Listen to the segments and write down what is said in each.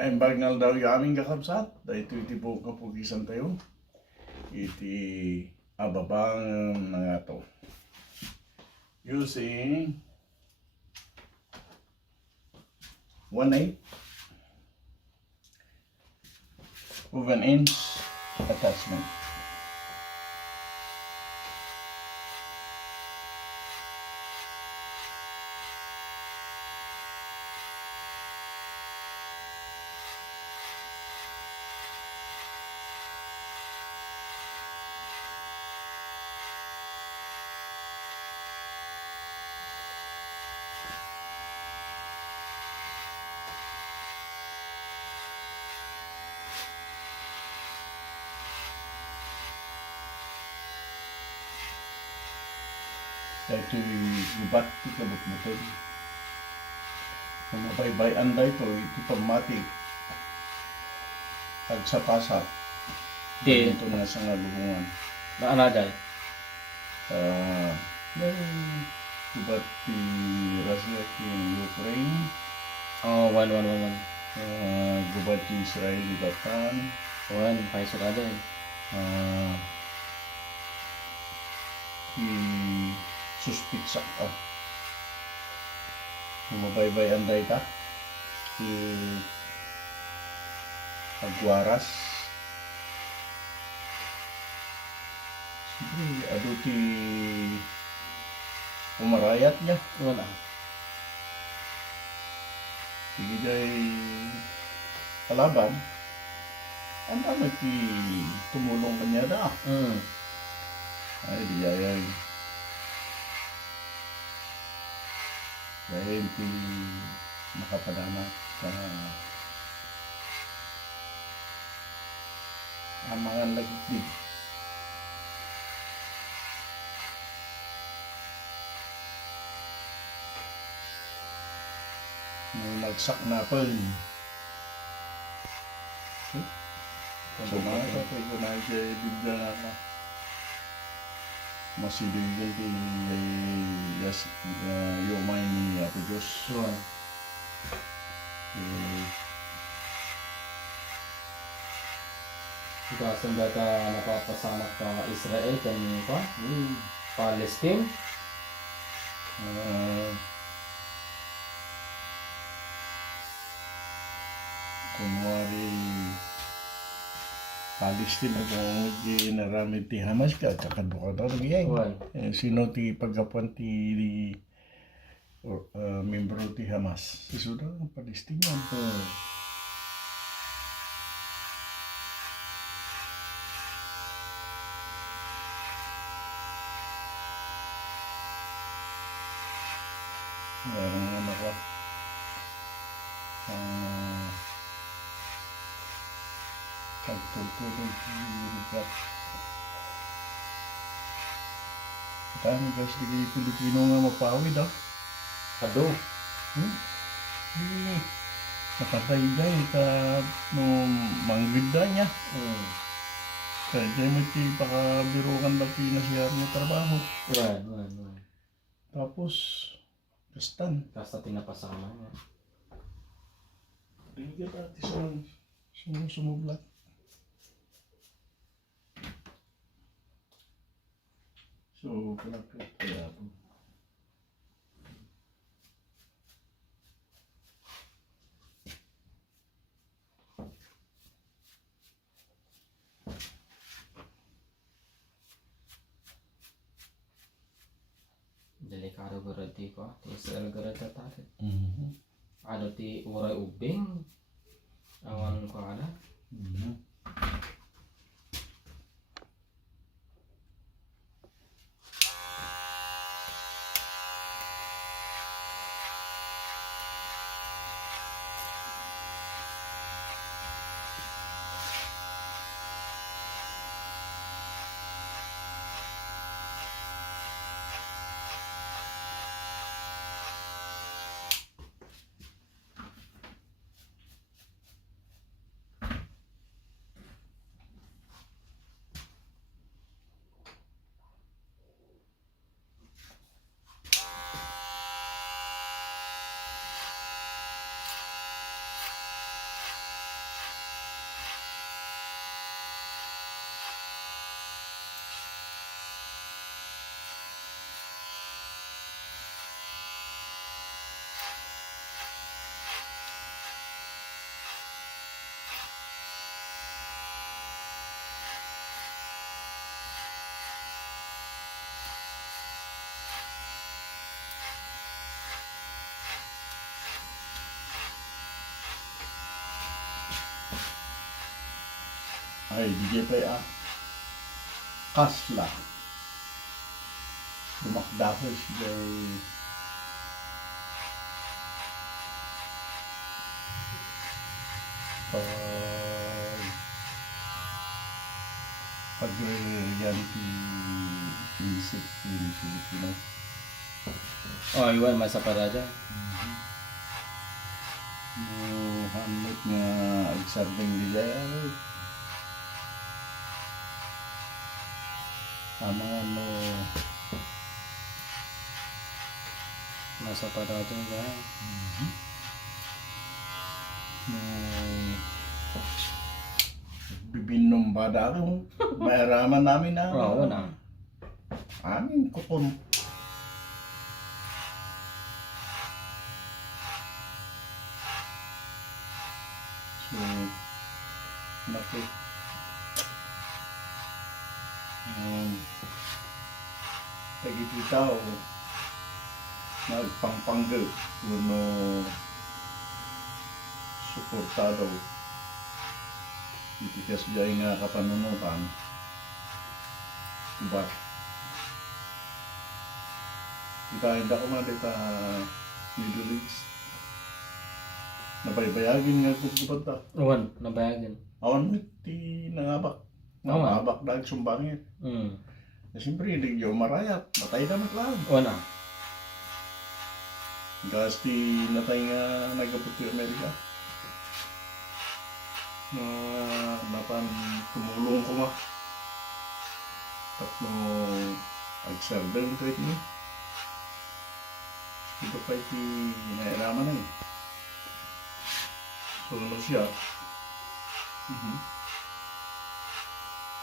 Kain bagnal daw yung aming kakabsat. Dahil iti po kapugisan tayo. Iti ababang na nga to. Using 1/8 of an inch attachment. Ito yung gubat, ito kabut-butod. Kung mabay-bayan da ito pagmati. Pagsapasa. Di. Ito na sa nga lubungan. Naanaday. May gubat ti Russia yung Ukraine. Oh, 1. Gubat ti Israel gubatan. 1, kaya sukada eh. Suspitsa ka. Mabaybayan da ita. Agwaras. Siyempre, ado ti umarayat niya. Wala. Sige day kalaban. Ang dami ti tumulong kanya da. Ay, di ay. Dahil ti makapadana sa amangan lagdig. May magsak na pa rin. So mga kapay ko na siya bigla na ka. Masiligyan ti yumay ni Apo Diyos. Ikasan data napapasanak ka Israel kanina pa? Palestine? Kunwari Palestine na kung ginaramid ti Hamas ka, kakadwa ka daw nagyay. Sino ti pagkapuan ti membro ti Hamas? Iso daw ang Palestinian. Meron nga naka kagtultulong ti Rigat. Kami guys, di Pilipino nga mapawid Ado. Nakatay dyan, nung manggida niya. Kaya dyan mo ti pakabirukan na pinasiyar niya trabaho. Tapos, kastan. Kasta tinapasama niya. Rigat ati sumublat. So, kalapit kaya po. Delikado garati ko. Israel garati tayo. Ano ti uray ubing? Awan ko ada? Ay, di pa kasla. Dumakdakas kay pag-reality isip yung Filipino. Oh, iwan masa para dyan. Hamlet nga agsarding nila tama ano Masa para dyan dyan. Bibinong bada ko mairaman namin na Oo na. amin kupon so nakit tagititaw nagpangpanggal kuno suportado itikas jay nga kapanunutan iba kita hindi ako malita Middle East nabaybayagin nga kukubat ta Iwan, nabayagan. awan mo ti nangabak nangabak dahil sumbangit na siyempre hindi yung marayat matay na lang Iwan na. gas ti natay nga nagabot ti Amerika na napan tumulong ko ma tatlo agserben kahit ni ito pa iti nairaman na so ano siya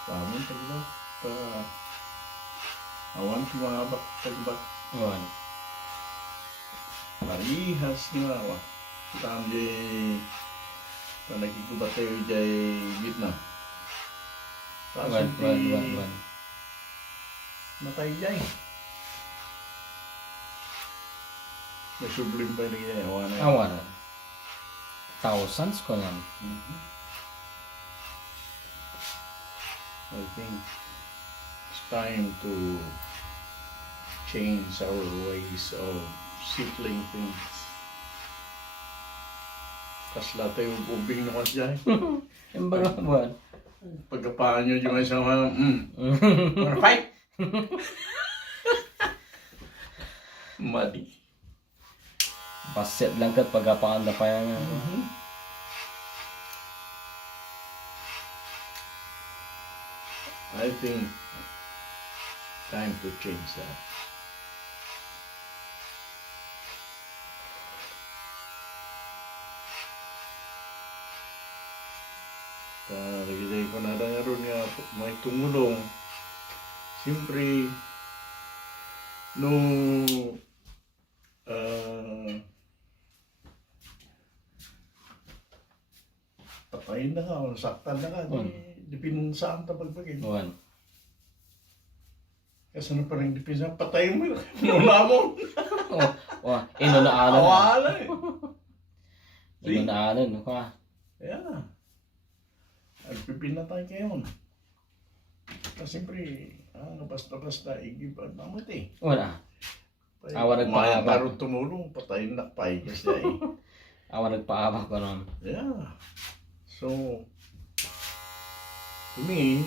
tamon tagba awan ti mga bak tagba Iwan. parihas nga awan kita di nagkikubat tayo jay Vietnam. Iwan. Matay jay. Nasublim pa rin yan. Awan. Thousands ko yan. I think it's time to change our ways of settling things. Kasla tayo ubing na kasi dyan. Yung baga buwan. Pagkapaan nyo yung isang wanna fight? Madi. Paset lang kat pagkapakan na pa yan. I think time to change that. Nagigay ko na nga ron nga may tumulong. Siyempre, nung patayin na ka o saktan na ka, di pinsaan ta pagpagin. Iwan. Kasi na parang di pinsaan, patayin mo yun. Mula mo. Inunaanan. Awala eh. Inunaanan. Ka. Yeah. Agpipinatay kayo. Kasi siyempre, basta-basta igibad naman eh. Wala. Awa nagpaabak. Maya taro tumulong, patayin na pay kasi ay. Awa nagpaabak ko nun. Yeah. So, to me,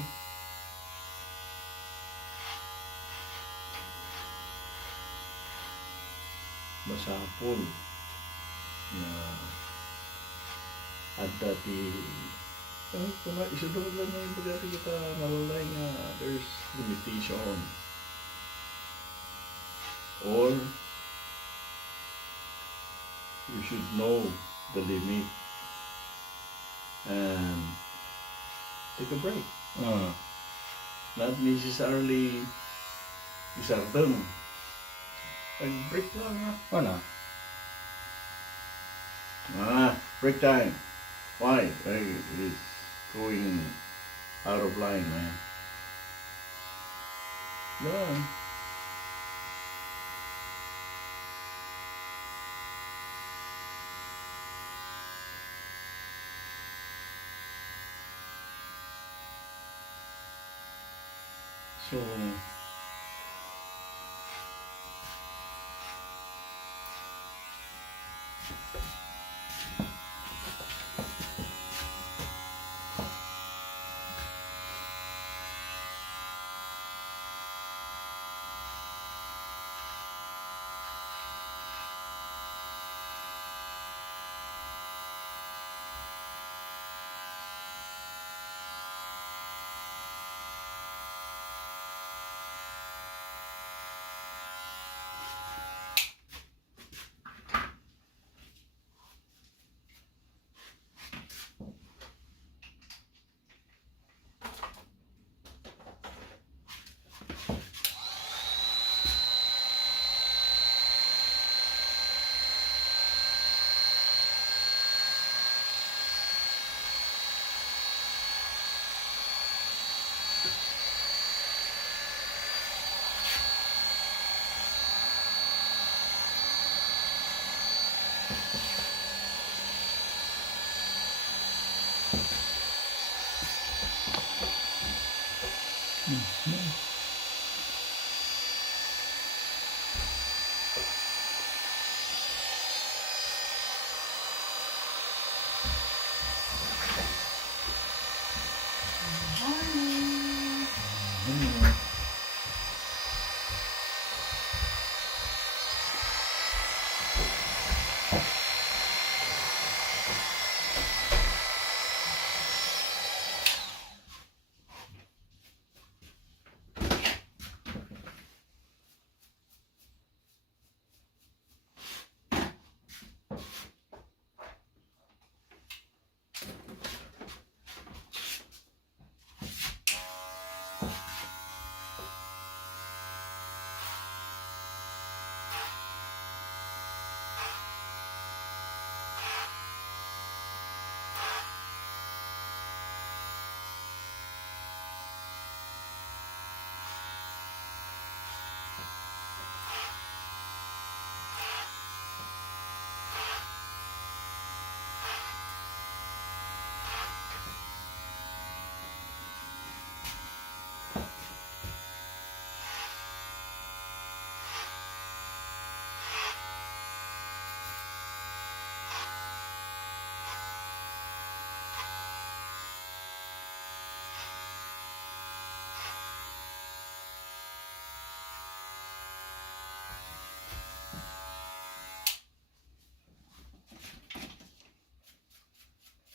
masapol na at dati isunod lang yung bagati kita malalay nga there's limitation or you should know the limit and take a break. Not necessarily isardeng. Break lang ha. Wala. Break time. Why? It's going out of line, man. Yeah. So,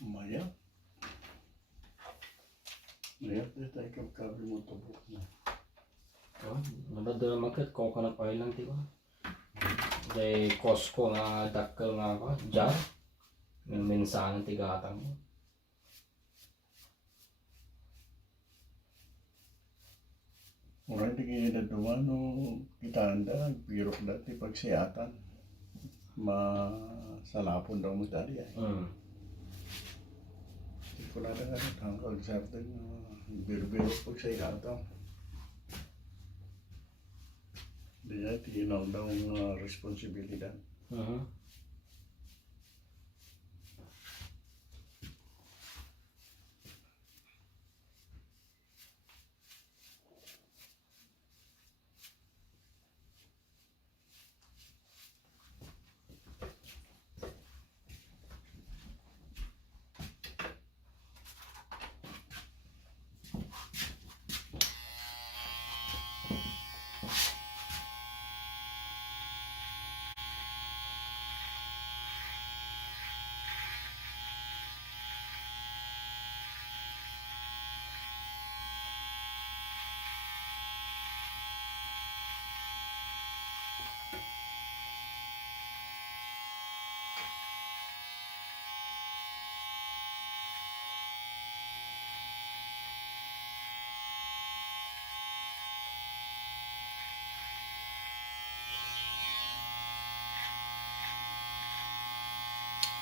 Maya. Maya, tayo kabel mo tubok na. Oh, nabado naman kat coconut oil lang di ba? Day Costco nga dakkel nga ako, jar. Yung minsan ng tigatang mo. Orang tingin na duwa no kitanda, birok dati pagsiyatan. Masalapon daw mo tadi ay. Hindi ko na nga tangkal sa atin, birok pagsiyatan. Hindi niya tinaw daw ang responsibilidad.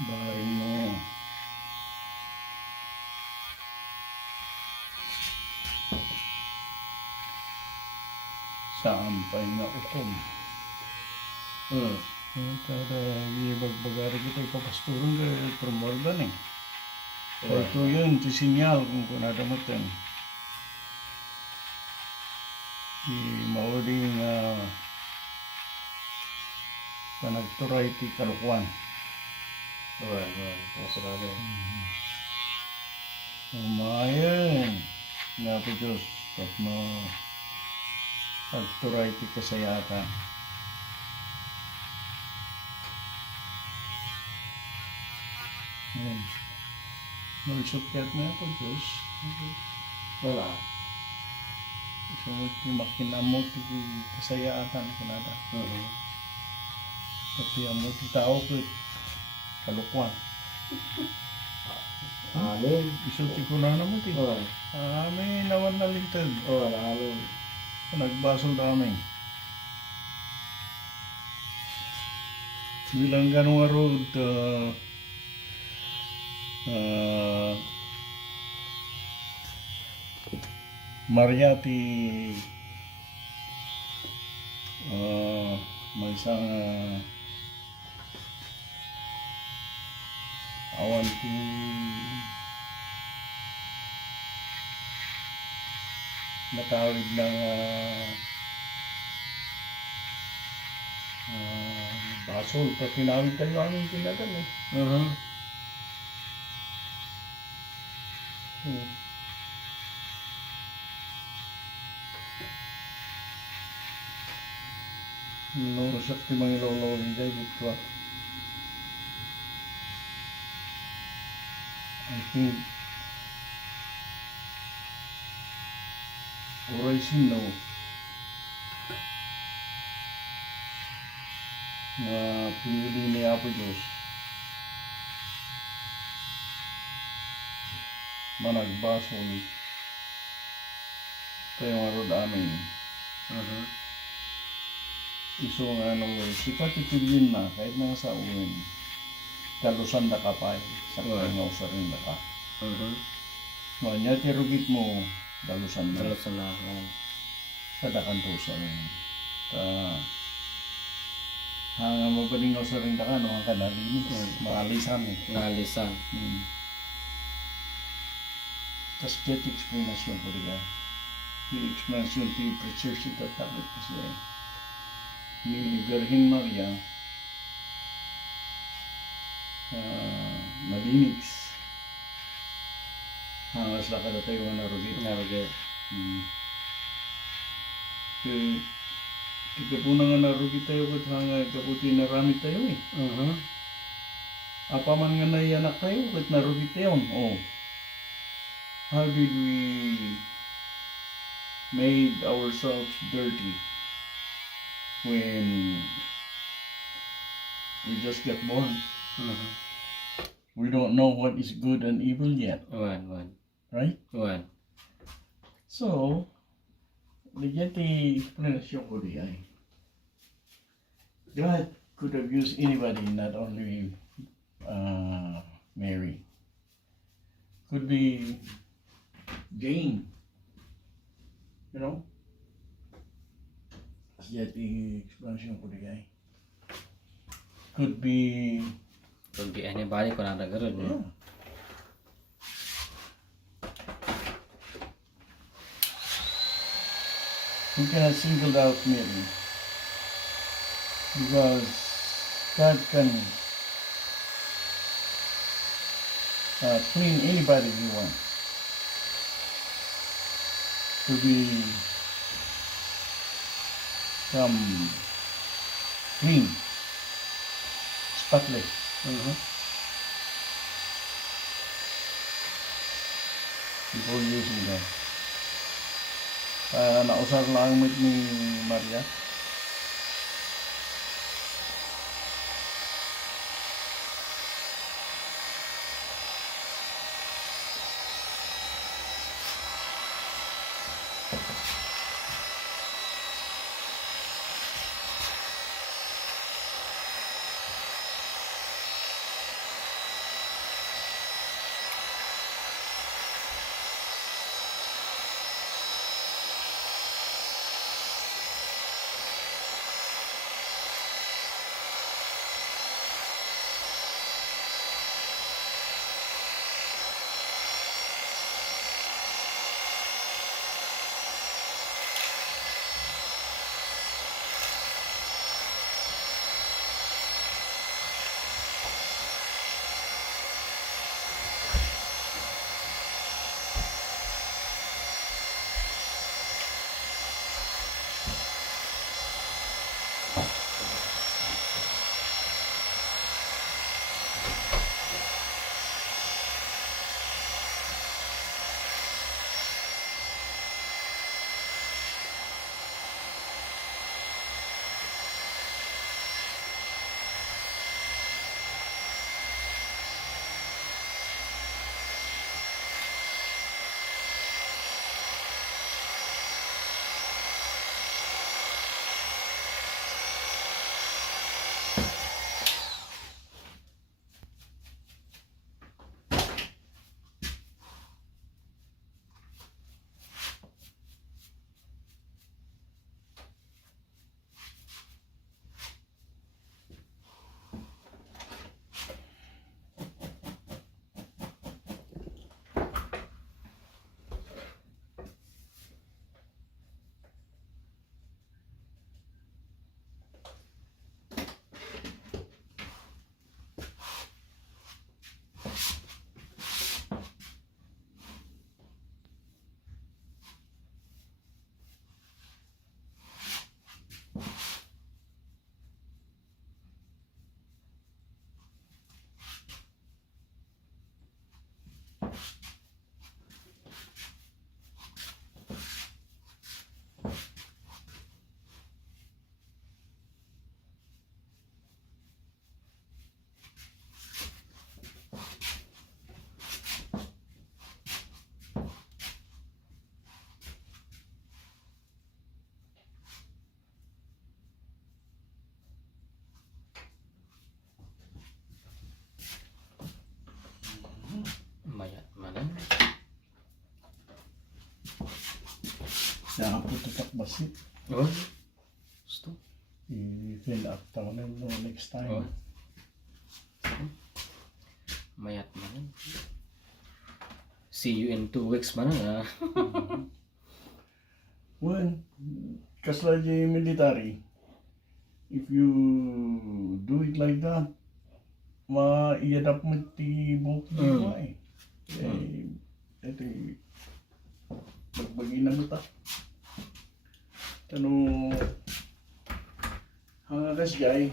Baharin mo. Sampay na ukom. Kada ibagbagari kita ipapasturong ka promordan eh. Ito yun, ito sinyal kung kunada mo yan. Di mauling panagturay ti kalukuan. Wan. Masarado. Umayon. Nga po Diyos. Tapno pagturay ti kasayatan. Magsukят na po Diyos. Wala. So, makinamot ti kasayatan kanada. Tapi ang mo ti tao ko kalukuan. Amin. Isulti ko na naman ti. Wan. Amin naman nalintad. Amin. Nagbasol namin. Bilang ganong road, Mariati, may isang awan ti natawid ng basol. Pag tinawid tayo aming tinagan eh. Nurusak ti mga ilolaw hindi bukwa. I think oray sino na pinili ni Apo Diyos managbasol tayo marod amin. Iso nga nung sipat itilin na kahit nga sa uwin kalusan na ka pa sa kangaw sa rin na ka. Manya tirugit mo dalusan na sa dakanto sa rin. Hanga mabalingaw sa rin na ka no ang kanalinis. Maalisan eh. Nalisan. Tas jet explanation ko rin. Yung explanation ti preacher si tatakot kasi ni Virgin Maria malinis. Hangas la kada tayo narugit. Ikapunang nga narugit tayo kat hanga kaputi naramit tayo eh. Apa man nga naianak tayo kat narugit tayo. Oh. How did we made ourselves dirty when we just got born? We don't know what is good and evil yet. Right? So, bigyan ti explanation ko di ay. God could have used anybody, not only Mary. Could be Jane. You know? Bigyan ti explanation ko di ay. Could be anybody kung nagagaroon. yeah. We cannot single out Mary because God can clean anybody He wants to become clean, spotless. Before using them. Nausar lang mit ni Maria. nakapututak basit. Oh. Gusto. I-fill up tayo na no next time. Oh. Mayat man. See you in 2 weeks man. Well, kasla yung military, if you do it like that, ma-i-adapt mo tibok mo eh. Ito yung bagbagin na mo ta. Tanong, hanga kas guy,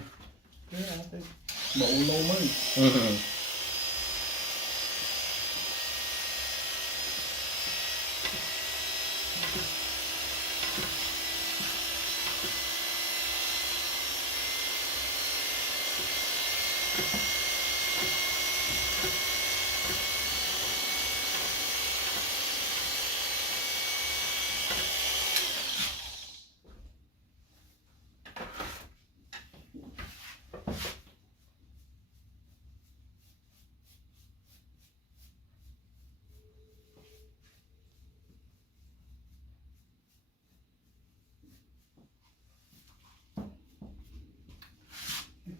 kaya ate, maunaw man.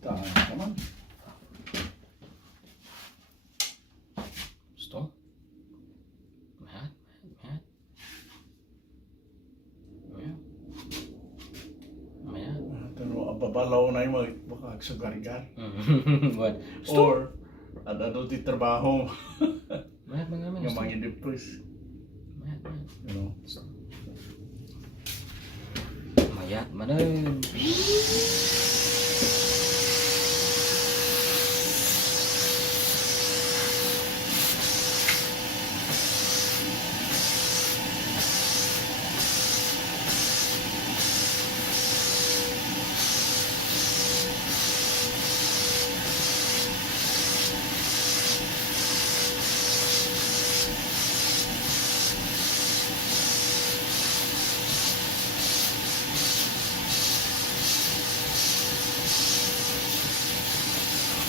Tahan naman. Gusto. Mayat. Mayat. Tanong, babalaw na yung baka sa gargar. What? Or, ano di trabaho. Mayat man namin. Yung mga depressed. Mayat. You know? Mayat man.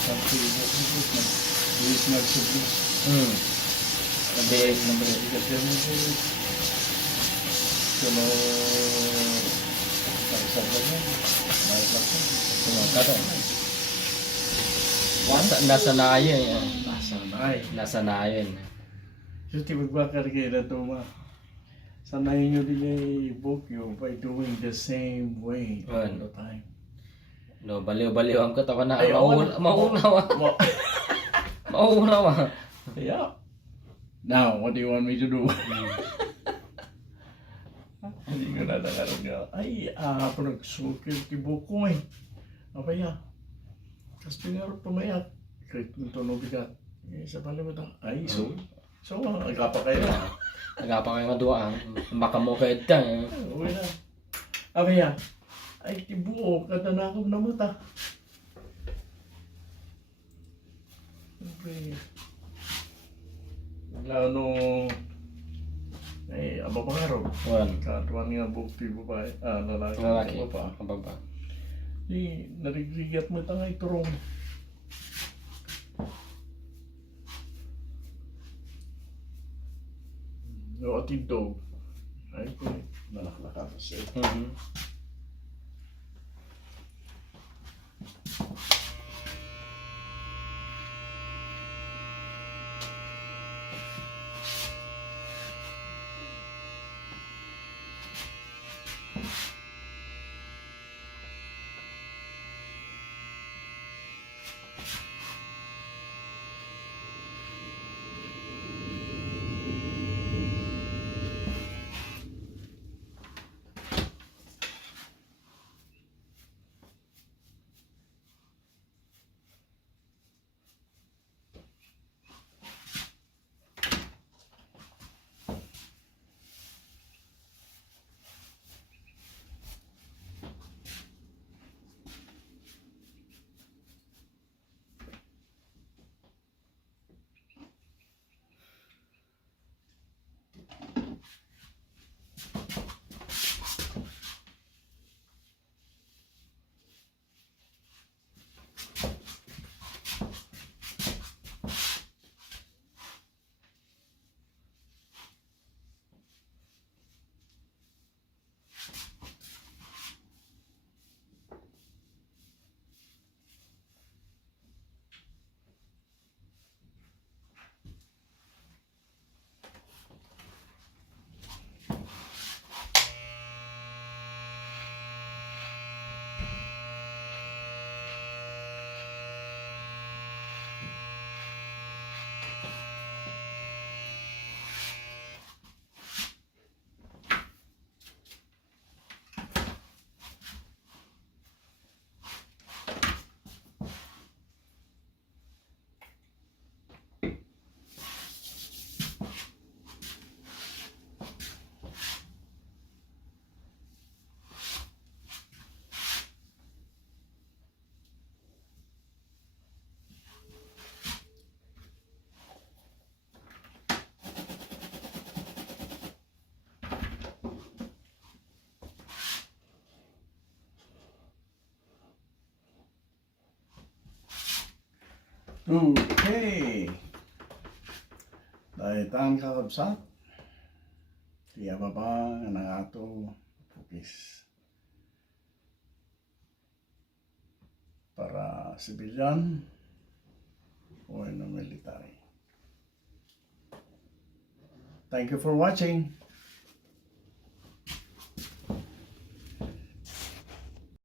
Kasi, buwis nagsublis. Hindi. Kasi mo buwis. Kano, nagsablan yan. Nagsablan. Kata. Nasanayan yan. Nasanay. Nasanayan. So, tibagbakar kayo na ito ma. Sanayin nyo din i-book you by doing the same way all the time. No, baliw-baliw ang katawan na. Ay, Maunaw. Maunaw. Yeah. Now, what do you want me to do? Hindi ko na nakarag nga. Ay, ako nagsukil tibok ko eh. Apa ya? Tapos pinarap pumayak. Kahit kung tunog bigat. Sa palimutan. Ay, so agapa kayo. Agapa kayo nga duwaan. Baka mo kahit ka. Uwi na. Apa ya? Ay, tibuo. Katanakam na mata. Siyempre. Lalo ay, aba pa nga raw. Katuan nga bukti babae. Lalaki. Kababa. Di, narigrigat mo tangay turong. No, atid dog. Ay, ko nalaklaka kasi. Okay. Dahil taang kakabsat, tiya baba nga ng ato pukis. Para civilian o no military. Thank you for watching.